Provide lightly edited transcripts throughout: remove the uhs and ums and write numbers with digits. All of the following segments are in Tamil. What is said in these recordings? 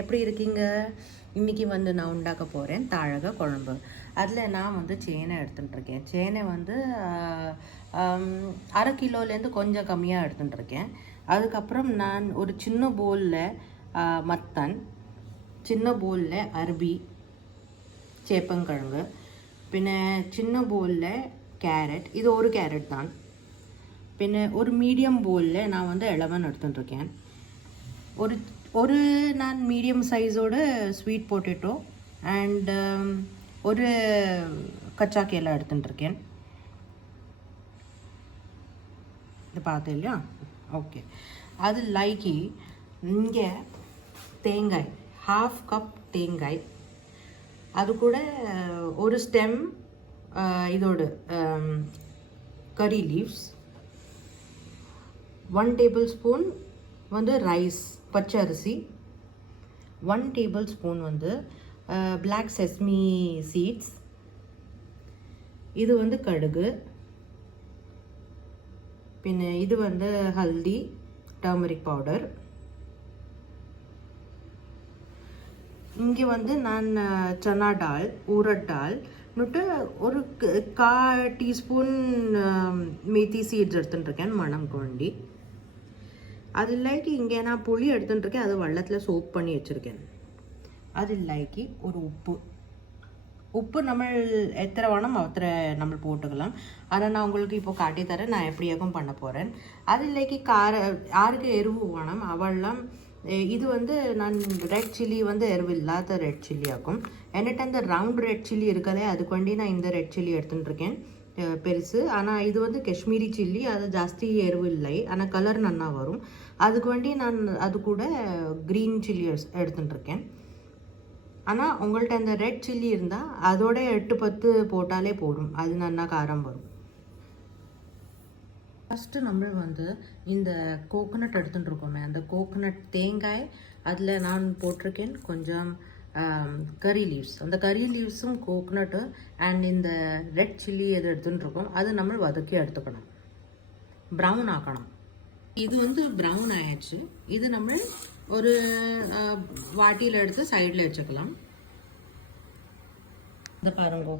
எப்படி இருக்கீங்க? இன்றைக்கி வந்து நான் உண்டாக்க போகிறேன் தாழக குழம்பு. அதில் நான் வந்து சேனை எடுத்துட்டுருக்கேன். சேனை வந்து அரை கிலோலேருந்து கொஞ்சம் கம்மியாக எடுத்துட்டுருக்கேன். அதுக்கப்புறம் நான் ஒரு சின்ன பவுலில் மத்தன், சின்ன பவுலில் அரபி சேப்பங்கிழங்கு, பின்ன சின்ன பவுலில் கேரட், இது ஒரு கேரட் தான். பின்ன ஒரு மீடியம் பவுலில் நான் வந்து 11 எடுத்துட்டுருக்கேன். ஒரு நான் மீடியம் சைஸோட ஸ்வீட் பொட்டேட்டோ அண்ட் ஒரு கச்சா கேலா எடுத்துட்டுருக்கேன். இது பார்த்து இல்லையா? ஓகே. அது லைக்கி இங்கே தேங்காய், 1/2 கப் தேங்காய், அது கூட ஒரு ஸ்டெம் இதோடு கறி லீவ்ஸ், 1 டேபிள் ஸ்பூன் வந்து ரைஸ் பச்சை அரிசி, 1 டேபிள் ஸ்பூன் வந்து பிளாக் செஸ்மி சீட்ஸ், இது வந்து கடுகு, பின்ன இது வந்து ஹல்தி டர்மரிக் பவுடர். இங்கே வந்து நான் சனா டால், ஊரட் டால் நுட்டு ஒரு 1/4 டீஸ்பூன் மேத்தி சீட்ஸ் எடுத்துட்டுருக்கேன் மணம் கொண்டி. அது இல்லாக்கி இங்கே நான் புளி எடுத்துட்டுருக்கேன், அது வெள்ளத்தில் சோப் பண்ணி வச்சுருக்கேன். அது இல்லாக்கி ஒரு உப்பு நம்ம எத்தனை வேணும் அத்தனை நம்ம போட்டுக்கலாம். ஆனால் நான் உங்களுக்கு இப்போ காட்டி தரேன் நான் எப்படியாக்கும் பண்ண போகிறேன். அது இல்லாக்கி யாருக்கு எருவு வேணும் அவெல்லாம். இது வந்து நான் ரெட் சில்லி வந்து எருவு இல்லாத ரெட் சில்லி ஆக்கும். என்கிட்ட அந்த ரவுண்ட் ரெட் சில்லி இருக்கதே அதுக்கு வேண்டி நான் இந்த ரெட் சில்லி எடுத்துட்டுருக்கேன் பெருசு. ஆனால் இது வந்து காஷ்மீரி சில்லி, அது ஜாஸ்தி எருவு இல்லை, ஆனால் கலர் நல்லா வரும். அதுக்கு வேண்டி நான் அது கூட க்ரீன் சில்லி எடுத்துட்டுருக்கேன். ஆனால் உங்கள்கிட்ட இந்த ரெட் சில்லி இருந்தால் அதோட 8-10 போட்டாலே போடும், அது நல்லா காரம் வரும். ஃபஸ்ட்டு நம்ம வந்து இந்த கோகோனட் எடுத்துட்டுருக்கோமே, அந்த கோகோனட் தேங்காய் அதில் நான் போட்டிருக்கேன் கொஞ்சம் கறி லீவ்ஸ். அந்த கறி லீவ்ஸும் கோகோனட்டு அண்ட் இந்த ரெட் சில்லி எது எடுத்துட்டுருக்கோம் அது நம்ம வதக்கி எடுத்துக்கணும், ப்ரௌன் ஆக்கணும். இது வந்து ப்ரௌன் ஆயிடுச்சு. இது நம்ம ஒரு வாட்டியில் எடுத்து சைடில் வச்சுக்கலாம். இந்த பாருங்க,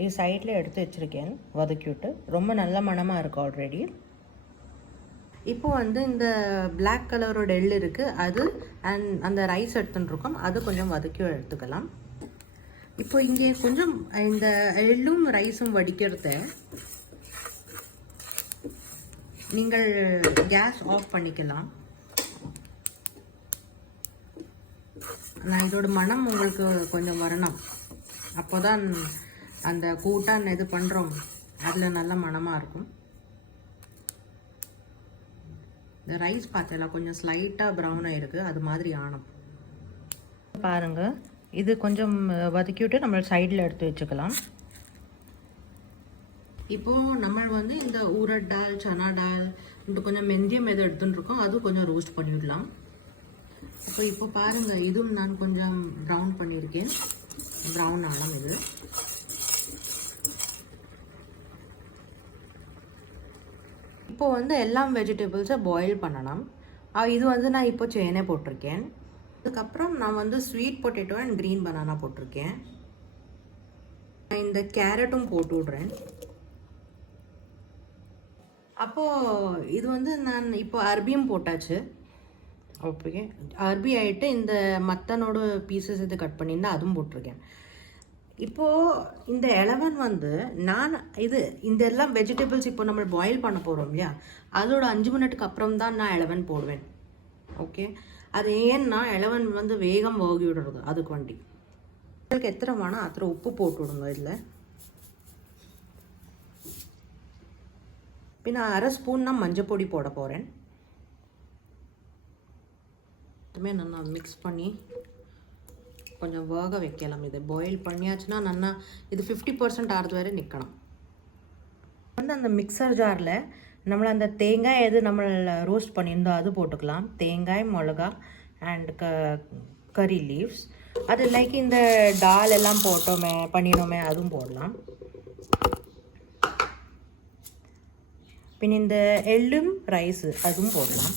இது சைடில் எடுத்து வச்சுருக்கேன் வதக்கிவிட்டு. ரொம்ப நல்ல மணமாக இருக்குது ஆல்ரெடி. இப்போ வந்து இந்த பிளாக் கலரோட எள் இருக்குது, அது அண்ட் அந்த ரைஸ் எடுத்துட்டுருக்கோம், அது கொஞ்சம் வதக்கி எடுத்துக்கலாம். இப்போ இங்கே கொஞ்சம் இந்த எள்ளும் ரைஸும் வடிக்கிறத நீங்கள் கேஸ் ஆஃப் பண்ணிக்கலாம். நான் இதோட மனம் உங்களுக்கு கொஞ்சம் வரணும், அப்போ தான் அந்த கூட்டான் இது பண்ணுறோம் அதில் நல்ல மணமாக இருக்கும். இந்த ரைஸ் பார்த்தலாம் கொஞ்சம் ஸ்லைட்டாக ப்ரௌன் ஆகிருக்கு, அது மாதிரி ஆனும். பாருங்கள், இது கொஞ்சம் வதக்கிவிட்டு நம்ம சைடில் எடுத்து வச்சுக்கலாம். இப்போது நம்ம வந்து இந்த ஊரட் டால், சனா டால், கொஞ்சம் மெந்தியம் எது எடுத்துட்டுருக்கோம், அது கொஞ்சம் ரோஸ்ட் பண்ணிவிடலாம். இப்போ பாருங்கள், இதுவும் நான் கொஞ்சம் ப்ரௌன் பண்ணியிருக்கேன், ப்ரௌன் ஆகலாம். இது இப்போ வந்து எல்லாம் வெஜிடபிள்ஸை பாயில் பண்ணணும். இது வந்து நான் இப்போ சேனை போட்டிருக்கேன். அதுக்கப்புறம் நான் வந்து sweet potato and green banana போட்டிருக்கேன். இந்த கேரட்டும் போட்டு விட்றேன். அப்போது இது வந்து நான் இப்போ அரபியும் போட்டாச்சு. ஓகே, அரபி ஆகிட்டு இந்த மத்தனோட பீசஸ் இது கட் பண்ணியிருந்தால் அதுவும் போட்டிருக்கேன். இப்போது இந்த 11 வந்து நான் இந்த எல்லாம் வெஜிடபிள்ஸ் இப்போ நம்ம பாயில் பண்ண போகிறோம் இல்லையா, அதோட 5 மினிட்டுக்கு அப்புறம் தான் நான் 11 போடுவேன். ஓகே, அது ஏன்னா 11 வந்து வேகம் வேகி விடுறது, அதுக்கு வண்டி உங்களுக்கு எத்தனை வேணால் அத்தனை உப்பு போட்டு விடுங்க. இதில் பின்ன அரை ஸ்பூன் நான் மஞ்சள் பொடி போட போகிறேன். இதுமே நல்லா மிக்ஸ் பண்ணி கொஞ்சம் வேக வைக்கலாம். இது பாயில் பண்ணியாச்சுன்னா நல்லா இது 50% ஆகிறது வரை நிற்கணும். வந்து அந்த மிக்சர் ஜாரில் நம்மளை அந்த தேங்காய் எது நம்ம ரோஸ்ட் பண்ணியிருந்தோம் அது போட்டுக்கலாம். தேங்காய், மிளகா அண்ட் கறி லீவ்ஸ், அது லைக் இந்த டால் எல்லாம் பண்ணினோமே அதுவும் போடலாம். பின் இந்த எள்ளும் ரைஸு அதுவும் போடலாம்.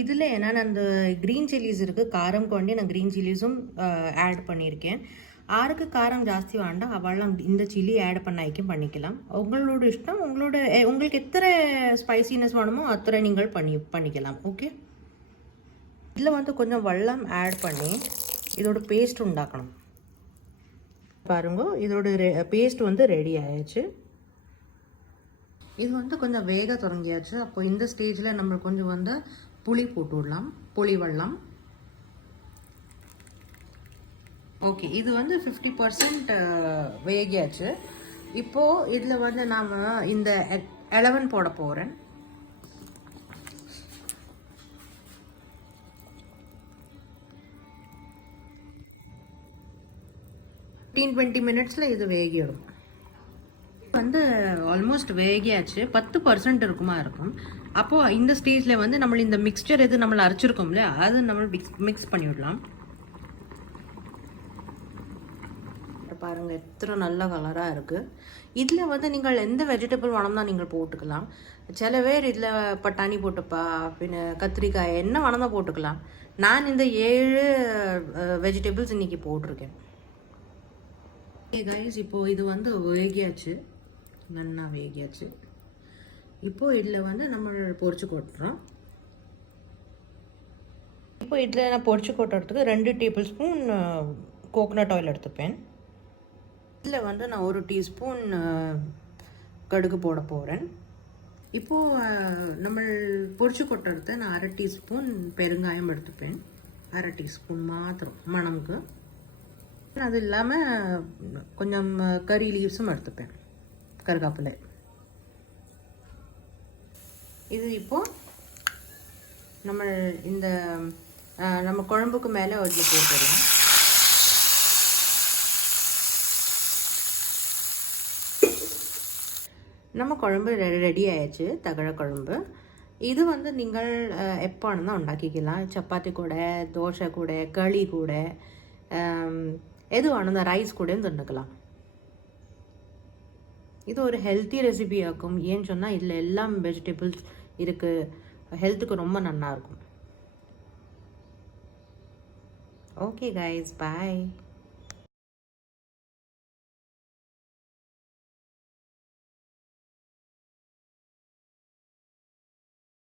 இதில் நான் அந்த க்ரீன் சில்லிஸ் இருக்குது, காரம் கொண்டு நான் க்ரீன் சில்லிஸும் ஆட் பண்ணியிருக்கேன். ஆருக்கு காரம் ஜாஸ்தி வேண்டாம் அவெல்லாம் இந்த சில்லி ஆட் பண்ணாய்க்கும் பண்ணிக்கலாம். உங்களோட இஷ்டம். உங்களுக்கு எத்தனை ஸ்பைசினஸ் வேணுமோ அத்தனை நீங்கள் பண்ணிக்கலாம். ஓகே, இதில் வந்து கொஞ்சம் வெல்லம் ஆட் பண்ணி இதோட பேஸ்ட் உண்டாக்கணும். பாருங்க, இதோட பேஸ்ட் வந்து ரெடி ஆயிடுச்சு. இது வந்து கொஞ்சம் வேக தொடங்கியாச்சு. அப்போ இந்த ஸ்டேஜில் நம்ம கொஞ்சம் வந்து புளி போட்டு விடலாம், புளி வெல்லம். ஓகே, இது வந்து 50% வேகியாச்சு. இப்போது இதில் வந்து நாம் இந்த 11 போட போகிறேன். 15-20 மினிட்ஸில் இது வேகிடும். வந்து ஆல்மோஸ்ட் வேகியாச்சு. 10% இருக்குமா இருக்கும். அப்போது இந்த ஸ்டேஜில் வந்து நம்ம இந்த மிக்ஸ்சர் எது நம்மளை அரைச்சிருக்கோம் இல்லையா, அது நம்ம மிக்ஸ் பண்ணி விடலாம். பாருங்கள், எத்தனை நல்ல கலராக இருக்குது. இதில் வந்து நீங்கள் எந்த வெஜிடபிள் வேணும்னா நீங்கள் போட்டுக்கலாம். சில பேர் இதில் பட்டாணி போட்டுப்பா, பின்ன கத்திரிக்காய் என்ன வேணும்னா போட்டுக்கலாம். நான் இந்த 7 வெஜிடபிள்ஸ் இன்றைக்கி போட்டிருக்கேன். ஓகே கைஸ், இப்போது இது வந்து வேகியாச்சு, நல்லா வேகியாச்சு. இப்போது இதில் வந்து நம்ம பொரிச்சு கொட்டுறோம். இப்போ இதில் நான் பொரிச்சு கொட்டுறதுக்கு 2 டேபிள் ஸ்பூன் கோகோனட் ஆயில் எடுத்துப்பேன். இதில் வந்து நான் 1 டீஸ்பூன் கடுகு போட போகிறேன். இப்போது நம்ம பொரிச்சு கொட்டுறது நான் 1/2 டீஸ்பூன் பெருங்காயம் எடுத்துப்பேன். 1/2 டீஸ்பூன் மாத்திரம் மணமுக்கு. அது இல்லாமல் கொஞ்சம் கறி லீவ்ஸும் எடுத்துப்பேன், கருகாப்பிலை. இது இப்போது நம்ம குழம்புக்கு மேலே அதில் போட்டுடலாம். நம்ம குழம்பு ரெடி ஆயிடுச்சு, தகழ குழம்பு. இது வந்து நீங்கள் எப்போ வேணும்னா உண்டாக்கிக்கலாம். சப்பாத்தி கூட, தோசை கூட, களி கூட, எது வேணும்னா ரைஸ் கூட தின்னுக்கலாம். இது ஒரு ஹெல்த்தி ரெசிபி ஆக்கும். ஏன்னு சொன்னால் இதில் எல்லாம் வெஜிடபிள்ஸ் இருக்குது, ஹெல்த்துக்கு ரொம்ப நல்லாயிருக்கும். ஓகே கைஸ், பாய்.